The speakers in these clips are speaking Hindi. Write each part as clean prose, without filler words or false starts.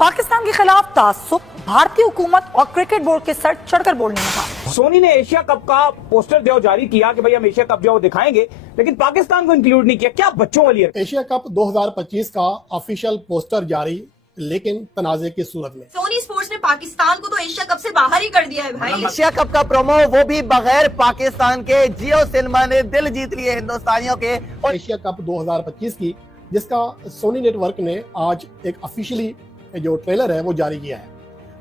पाकिस्तान के खिलाफ तासुब, भारतीय हुकूमत और क्रिकेट बोर्ड के सर चढ़कर बोलने लगा। सोनी ने एशिया कप का पोस्टर जो जारी किया कि भाई हम एशिया कप जो दिखाएंगे, लेकिन पाकिस्तान को इंक्लूड नहीं किया। क्या बच्चों वाली है। एशिया कप 2025 का ऑफिशियल पोस्टर जारी, लेकिन तनाजे की सूरत में। सोनी स्पोर्ट्स ने पाकिस्तान को तो एशिया कप से बाहर ही कर दिया है भाई। एशिया कप का प्रोमो, वो भी बगैर पाकिस्तान के। जियो सिनेमा ने दिल जीत लिए हिंदुस्तानियों के। और एशिया कप 2025 की, जिसका सोनी नेटवर्क ने आज एक ऑफिशियली जो ट्रेलर है वो जारी किया है,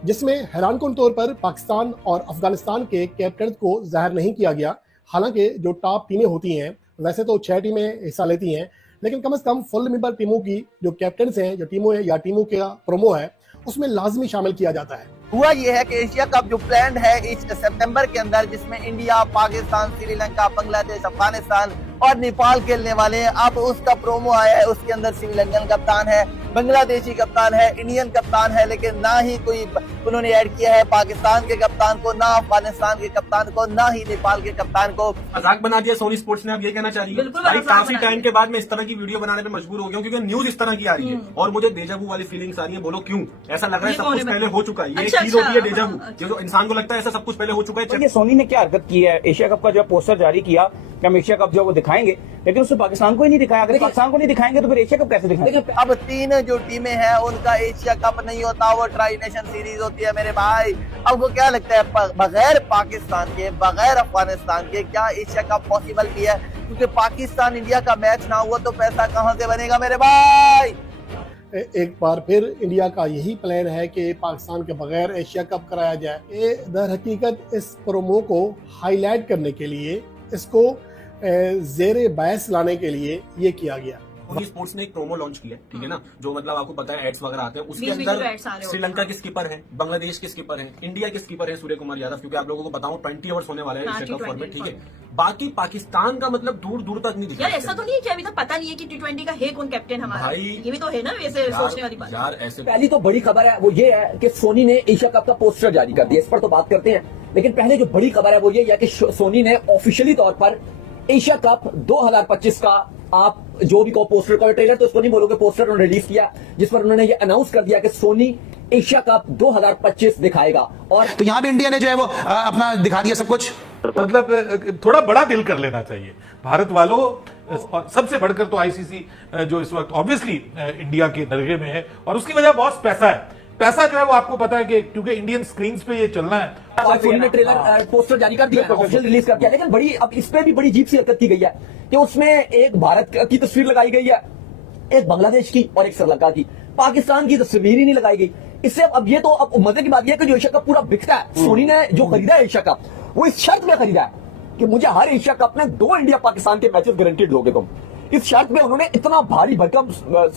जिसमें हैरानकुन तौर पर पाकिस्तान और अफगानिस्तान के कैप्टन को जाहिर नहीं किया गया। हालांकि जो टॉप टीमें होती हैं, वैसे तो 6 टीमें हिस्सा लेती हैं, लेकिन कम से कम फुल मेंबर टीमों की जो कैप्टन्स हैं, जो टीमों है या टीमों का प्रोमो है, उसमें लाजमी शामिल किया जाता है। हुआ ये है कि एशिया कप जो प्लान है इस सितंबर के अंदर, जिसमें इंडिया, पाकिस्तान, श्रीलंका, बांग्लादेश, अफगानिस्तान और नेपाल खेलने वाले हैं। अब उसका प्रोमो आया है, उसके अंदर श्रीलंकन कप्तान है, बांग्लादेशी कप्तान है, इंडियन कप्तान है, लेकिन ना ही कोई उन्होंने ऐड किया है पाकिस्तान के कप्तान को, ना अफगानिस्तान के कप्तान को, ना ही नेपाल के कप्तान को। मजाक बना दिया सोनी स्पोर्ट्स ने। अब ये कहना चाहिए बिल्कुल भाई, मजाक काफी बना टाइम के बाद मैं इस तरह की वीडियो बनाने पे मजबूर हो गया हूँ, क्योंकि न्यूज इस तरह की आ रही है और मुझे डेजावू वाली फीलिंग्स आ रही है। बोलो क्यों? ऐसा लग रहा है ये सब कौन कुछ है पहले भाई? हो चुका है। ये अच्छा, चीज होती है अच्छा, डेजावू, अच्छा। जो इंसान को लगता है ऐसा सब कुछ पहले हो चुका है। ये सोनी ने क्या हरकत की है, एशिया कप का जो पोस्टर जारी किया कि हम एशिया कप जो वो दिखाएंगे, लेकिन उससे पाकिस्तान को ही नहीं दिखाया। अगर पाकिस्तान को नहीं दिखाएंगे तो फिर एशिया कप कैसे दिखाएंगे? अब 3 जो टीमें हैं उनका एशिया कप नहीं होता, वो ट्राई नेशन सीरीज होती है मेरे भाई। अब वो क्या लगता है, बगैर पाकिस्तान के, बगैर अफगानिस्तान के क्या एशिया कप पॉसिबल भी है? क्योंकि पाकिस्तान इंडिया का मैच ना हुआ तो पैसा कहाँ से बनेगा मेरे भाई? एक बार फिर इंडिया का यही प्लान है कि पाकिस्तान के बगैर एशिया कप कराया जाए। ये दर हकीकत इस प्रोमो को हाईलाइट करने के लिए, इसको ज़ेरे बहस लाने के लिए ये किया गया। सोनी स्पोर्ट्स ने एक प्रोमो लॉन्च किया, ठीक है ना, जो मतलब आपको पता है एड्स वगैरह आते हैं। उसके बीच-बीच में अंदर ads आ रहे होते श्रीलंका हैं। के स्कीपर हैं, बांग्लादेश के स्कीपर हैं, इंडिया के स्कीपर हैं सूर्य कुमार यादव, क्योंकि आप लोगों को बताऊं 20 ओवर्स होने वाले हैं एशिया कप फॉर्मेट, ठीक है। बाकी पाकिस्तान का मतलब दूर दूर तक नहीं दिखा। यार ऐसा तो नहीं है कि अभी तक पता नहीं है कि T20 का है कौन कैप्टन हमारा। भाई, ये भी तो है ना वैसे सोचने वाली बात। यार ऐसे पहली तो बड़ी खबर है वो ये है कि सोनी ने एशिया कप का पोस्टर जारी कर दिया। इस पर तो बात करते हैं, लेकिन पहले जो बड़ी खबर है वो ये है कि सोनी ने ऑफिशियली तौर पर एशिया कप 2025 का, आप जो भी कहो पोस्टर का, ट्रेलर तो इसको नहीं बोलोगे, पोस्टर उन्होंने रिलीज किया, जिस पर उन्होंने ये अनाउंस कर दिया कि सोनी एशिया कप 2025 दिखाएगा। और तो यहाँ भी इंडिया ने जो है वो अपना दिखा दिया सब कुछ। मतलब थोड़ा बड़ा दिल कर लेना चाहिए भारत वालों। सबसे बढ़कर तो आईसीसी जो इस वक्त ऑब्वियसली इंडिया के दर्जे में है, और उसकी वजह बहुत पैसा है। पैसा जो है वो आपको पता है कि क्योंकि इंडियन स्क्रीन पे ये चलना है। सोनी ने ट्रेलर पोस्टर जारी कर दिया, ऑफिशियल रिलीज कर दिया, लेकिन बड़ी अब इस पे भी बड़ी अजीब सी हरकत की गई है कि उसमें एक भारत की तस्वीर लगाई गई है, एक बांग्लादेश की और एक श्रीलंका की। पाकिस्तान की तस्वीर ही नहीं लगाई गई। इससे अब ये तो अब मजे की बात यह है कि जो एशिया कप पूरा बिकता है, सोनी ने जो खरीदा है एशिया कप, वो इस शर्त में खरीदा है कि मुझे हर एशिया कप में 2 इंडिया पाकिस्तान के मैचेस गारंटीड दोगे तुम। इस शर्त में उन्होंने इतना भारी भरकम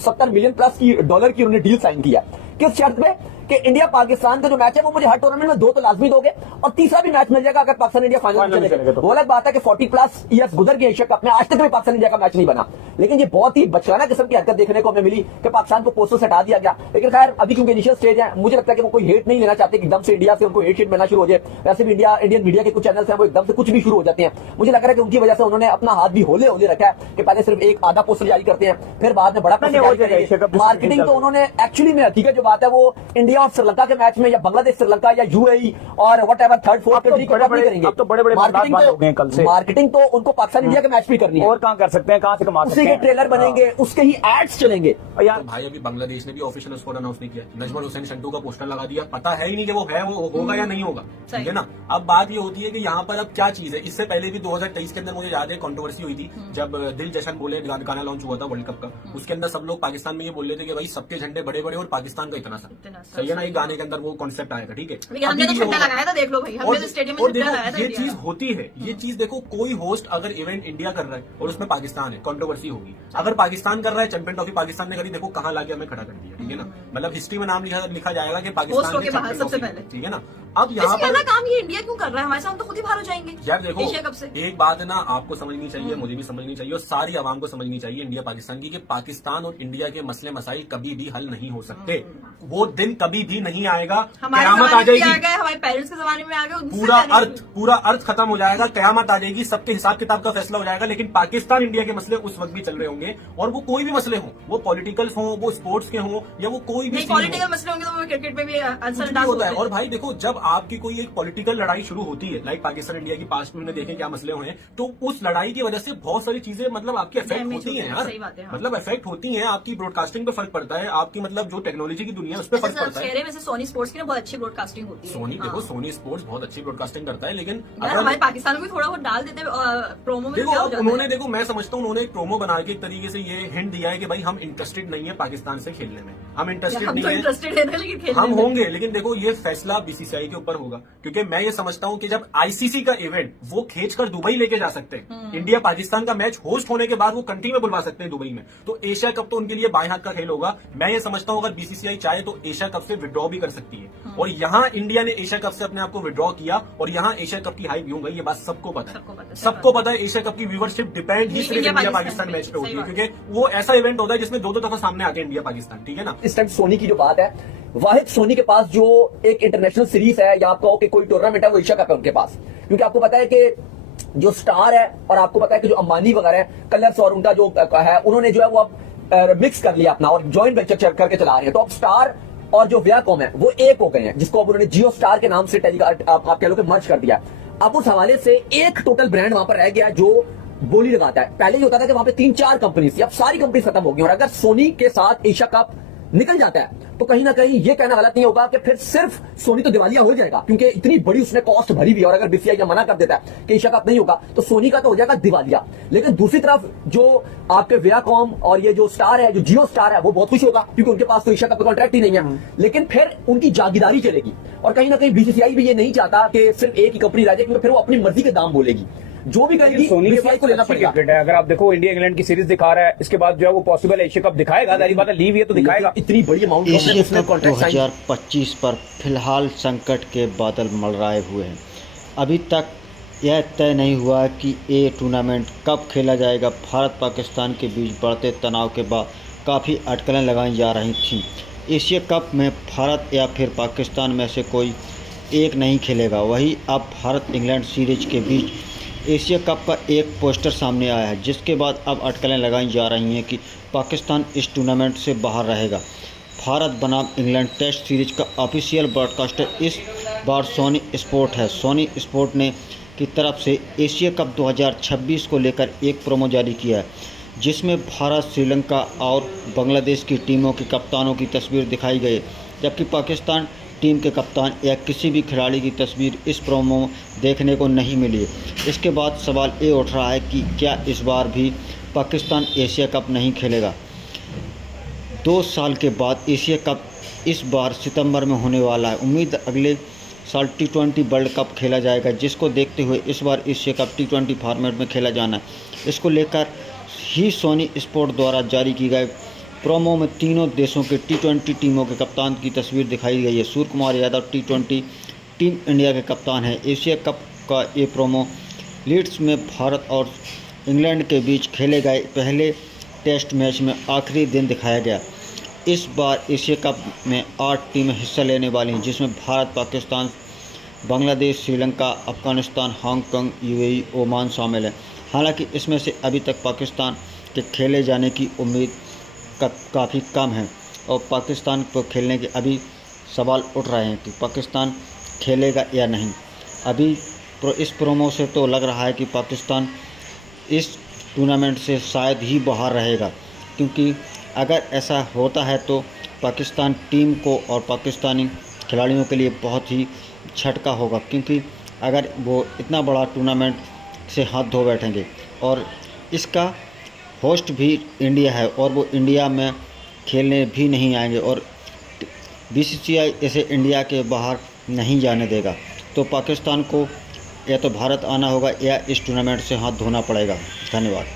70 मिलियन प्लस की डॉलर की उन्होंने डील साइन किया। किस शर्त में? कि इंडिया पाकिस्तान का जो मैच है वो मुझे हर टूर्नामेंट में 2 तो लाजमी दोगे, और तीसरा भी मैच मिल जाएगा अगर पाकिस्तान इंडिया फाइनल में चलेगा। वो अलग बात है कि 40+ ईयर्स गुजर गए एशिया कप में, आज तक भी पाकिस्तान इंडिया का मैच नहीं बना। लेकिन ये बहुत ही बचकाना किस्म की हरकत देखने को हमें मिली कि पाकिस्तान को पोस्टर से हटा दिया गया। लेकिन खैर अभी क्योंकि इनिशियल स्टेज है, मुझे लगता है कि वो कोई हेट नहीं लेना चाहते कि एकदम से इंडिया से उनको हेट शीट मिलना शुरू हो जाए। वैसे भी इंडियन मीडिया के कुछ चैनल्स हैं वो एकदम से कुछ भी शुरू हो जाते हैं। मुझे लग रहा है कि उनकी वजह से उन्होंने अपना हाथ भी होले होले रखा है कि पहले सिर्फ एक आधा पोस्टर जारी करते हैं, फिर बाद में बड़ा पोस्टर जारी करेंगे। मार्केटिंग तो उन्होंने एक्चुअली में हकीकत जो बात है वो इंडिया और श्रीलंका के मैच में, या बांग्लादेश श्रीलंका, या यूएई और व्हाटएवर थर्ड फोर्थ नहीं करेंगे। अब तो बड़े-बड़े कल से मार्केटिंग तो उनको पाकिस्तान इंडिया के मैच भी करनी है। और कहाँ कर सकते हैं, कहाँ से कमा सकते उसी हैं? के ट्रेलर बनेंगे, उसके ही एड्स चलेंगे। यार तो भाई अभी बांग्लादेश ने भी ऑफिशियल स्कोर अनाउंस नहीं किया। नजमुल हुसैन शंटू का पोस्टर लगा दिया, पता है ही नहीं कि वो है, वो होगा या नहीं होगा, ठीक है ना। अब बात ये होती है कि यहाँ पर अब क्या चीज है। इससे पहले भी 2023 के अंदर मुझे याद है कंट्रोवर्सी हुई थी, जब दिल जशन बोले गाना लॉन्च हुआ था वर्ल्ड कप का। उसके अंदर सब लोग पाकिस्तान में ये बोल रहे थे कि भाई सबके झंडे बड़े बड़े और पाकिस्तान का इतना सा। सही है ना, एक गाने के अंदर वो कॉन्सेप्ट आया था, ठीक है। हमने तो झंडा लगाया था, देख लो भाई, हमने तो स्टेडियम में झंडा लगाया था। ये चीज होती है, ये चीज देखो, कोई होस्ट अगर इवेंट इंडिया कर रहा है और उसमें पाकिस्तान है, कंट्रोवर्सी होगी। अगर पाकिस्तान कर रहा है, चैंपियन ट्रॉफी पाकिस्तान ने करी, देखो कहाँ लाके हमें खड़ा कर दिया, ठीक है ना। मतलब हिस्ट्री में नाम लिखा जाएगा कि पाकिस्तान ने सबसे पहले, ठीक है ना। अब यहाँ पर काम ये इंडिया क्यों कर रहा है हमारे साथ? हम तो खुद ही बाहर हो जाएंगे यार देखो, एशिया कप से। एक बात है ना, आपको समझनी चाहिए, मुझे भी समझनी चाहिए और सारी आवाम को समझनी चाहिए इंडिया पाकिस्तान की, कि पाकिस्तान और इंडिया के मसले मसाइल कभी भी हल नहीं हो सकते। वो दिन कभी भी नहीं आएगा, हमारे कयामत आ जमाने में आ जाएगी, गए, हमारे पेरेंट्स के जमाने में आ गए, उनसे पूरा अर्थ खत्म हो जाएगा, कयामत आ जाएगी, सबके हिसाब किताब का फैसला हो जाएगा। लेकिन पाकिस्तान इंडिया के मसले उस वक्त भी चल रहे होंगे, और वो कोई भी मसले हों, वो पॉलिटिकल हों, वो स्पोर्ट्स के हों, या वो कोई भी पॉलिटिकल मसले होंगे तो वो क्रिकेट पे भी असर होता है। और भाई देखो, जब आपकी कोई एक पॉलिटिकल लड़ाई शुरू होती है, लाइक पाकिस्तान इंडिया की पास्ट में देखें क्या मसले हुए हैं, तो उस लड़ाई की वजह से बहुत सारी चीजें मतलब आपकी अफेक्ट होती हैं यार, मतलब अफेक्ट होती हैं, आपकी ब्रॉडकास्टिंग पे फर्क पड़ता है, आपकी मतलब जो टेक्नोलॉजी की दुनिया है उस पर फर्क पड़ता है। में से सोनी स्पोर्ट्स की ना बहुत अच्छी ब्रॉडकास्टिंग होती है। सोनी देखो, सोनी स्पोर्ट्स बहुत अच्छी ब्रॉडकास्टिंग करता है, लेकिन हमारे पाकिस्तान में भी थोड़ा बहुत डाल देते प्रोमो में। देखो अब उन्होंने, देखो मैं समझता हूँ उन्होंने एक प्रोमो बना के एक तरीके से ये हिंट दिया है कि भाई हम इंटरेस्टेड नहीं है पाकिस्तान से खेलने में, हम इंटरेस्टेड नहीं है, हम होंगे, लेकिन देखो ये फैसला बीसीसीआई के ऊपर होगा। क्योंकि मैं ये समझता हूँ कि जब आईसीसी का इवेंट वो खींचकर दुबई लेके जा सकते हैं, इंडिया पाकिस्तान का मैच होस्ट होने के बाद वो कंट्री में बुलवा सकते हैं दुबई में, तो एशिया कप तो उनके लिए बाएं हाथ का खेल होगा। मैं ये समझता हूँ अगर बीसीसीआई चाहे तो एशिया कप से विड्रॉ भी कर सकती है, और यहाँ इंडिया ने एशिया कप से अपने आप को विड्रॉ किया, और यहाँ एशिया कप की हाइप यूं गई, ये बात सबको पता है, सबको पता है। एशिया कप की व्यूवरशिप डिपेंड ही सिर्फ इंडिया पाकिस्तान मैच पे होती है, क्योंकि वो ऐसा इवेंट होता है जिसमें दो दफा सामने आके इंडिया पाकिस्तान, ठीक है ना। इस टाइम सोनी की जो बात है, वाहिद सोनी के पास जो एक इंटरनेशनल सीरीज है या आप कहो कि कोई टूर्नामेंट है, वो एशिया कप है उनके पास। क्योंकि आपको पता है कि जो स्टार है, और आपको पता है कि जो अंबानी वगैरह है, कलर्स और उनका जो है, उन्होंने जो है वो अब मिक्स कर लिया अपना और जॉइंट वेंचर करके चला रहे हैं। तो अब स्टार और जो वियाकॉम है वो एक हो गए हैं, जिसको अब उन्होंने जियो स्टार के नाम से आप कह लो कि मर्ज कर दिया। अब उस हवाले से एक टोटल ब्रांड वहां पर रह गया जो बोली लगाता है। पहले ये होता था कि वहां पे 3-4 कंपनी थी, अब सारी कंपनी खत्म हो गई। और अगर सोनी के साथ एशिया कप निकल जाता है तो कहीं ना कहीं ये कहना गलत नहीं होगा कि फिर सिर्फ सोनी तो दिवालिया हो जाएगा, क्योंकि इतनी बड़ी उसने कॉस्ट भरी हुई है। और अगर बीसीसीआई जब मना कर देता है कि एशिया कप नहीं होगा तो सोनी का तो हो जाएगा दिवालिया। लेकिन दूसरी तरफ जो आपके वियाकॉम और ये जो स्टार है, जो जियो स्टार है, वो बहुत खुश होगा, क्योंकि उनके पास तो एशिया कप का कॉन्ट्रैक्ट ही नहीं है। लेकिन फिर उनकी जागीदारी चलेगी, और कहीं ना कहीं बीसीसीआई भी ये नहीं चाहता कि सिर्फ एक ही कंपनी रह जाए, क्योंकि फिर वो अपनी मर्जी के दाम बोलेगी, जो भी कहेगी बीसीसीआई को लेना पड़ेगा। अगर आप देखो इंडिया इंग्लैंड की सीरीज दिखा रहा है, इसके बाद जो है वो पॉसिबल एशिया कप दिखाएगा, जारी बात है, लीव ये तो दिखाएगा। इतनी बड़ी अमाउंट एशिया कप 2025 पर फिलहाल संकट के बादल मंडराए हुए हैं। अभी तक यह तय नहीं हुआ कि ये टूर्नामेंट कब खेला जाएगा। भारत पाकिस्तान के बीच बढ़ते तनाव के बाद काफ़ी अटकलें लगाई जा रही थीं। एशिया कप में भारत या फिर पाकिस्तान में से कोई एक नहीं खेलेगा। वहीं अब भारत इंग्लैंड सीरीज के बीच एशिया कप का एक पोस्टर सामने आया है, जिसके बाद अब अटकलें लगाई जा रही हैं कि पाकिस्तान इस टूर्नामेंट से बाहर रहेगा। भारत बनाम इंग्लैंड टेस्ट सीरीज का ऑफिशियल ब्रॉडकास्टर इस बार सोनी स्पोर्ट है। सोनी स्पोर्ट ने की तरफ से एशिया कप 2026 को लेकर एक प्रोमो जारी किया है, जिसमें भारत, श्रीलंका और बांग्लादेश की टीमों के कप्तानों की तस्वीर दिखाई गई, जबकि पाकिस्तान टीम के कप्तान या किसी भी खिलाड़ी की तस्वीर इस प्रोमो में देखने को नहीं मिली। इसके बाद सवाल ये उठ रहा है कि क्या इस बार भी पाकिस्तान एशिया कप नहीं खेलेगा। 2 साल के बाद एशिया कप इस बार सितंबर में होने वाला है। उम्मीद अगले साल T20 वर्ल्ड कप खेला जाएगा, जिसको देखते हुए इस बार एशिया कप T20 फॉर्मेट में खेला जाना है। इसको लेकर ही सोनी स्पोर्ट द्वारा जारी की गई प्रोमो में तीनों देशों के T20 टीमों के कप्तान की तस्वीर दिखाई गई है। Surya Kumar Yadav T20 team India के कप्तान हैं। एशिया कप का ये प्रोमो लीड्स में भारत और इंग्लैंड के बीच खेले गए पहले टेस्ट मैच में आखिरी दिन दिखाया गया। इस बार एशिया कप में 8 टीमें हिस्सा लेने वाली हैं, जिसमें Bharat, Pakistan, Bangladesh, Sri Lanka, Afghanistan, Hong Kong, UAE, Oman शामिल हैं। हालांकि इसमें से अभी तक पाकिस्तान के खेले जाने की उम्मीद काफ़ी कम है, और पाकिस्तान को खेलने के अभी सवाल उठ रहे हैं कि पाकिस्तान खेलेगा या नहीं। अभी इस प्रोमो से तो लग रहा है कि पाकिस्तान इस टूर्नामेंट से शायद ही बाहर रहेगा, क्योंकि अगर ऐसा होता है तो पाकिस्तान टीम को और पाकिस्तानी खिलाड़ियों के लिए बहुत ही झटका होगा, क्योंकि अगर वो इतना बड़ा टूर्नामेंट से हाथ धो बैठेंगे, और इसका होस्ट भी इंडिया है और वो इंडिया में खेलने भी नहीं आएंगे, और बीसीसीआई इसे इंडिया के बाहर नहीं जाने देगा। तो पाकिस्तान को या तो भारत आना होगा या इस टूर्नामेंट से हाथ धोना पड़ेगा। धन्यवाद।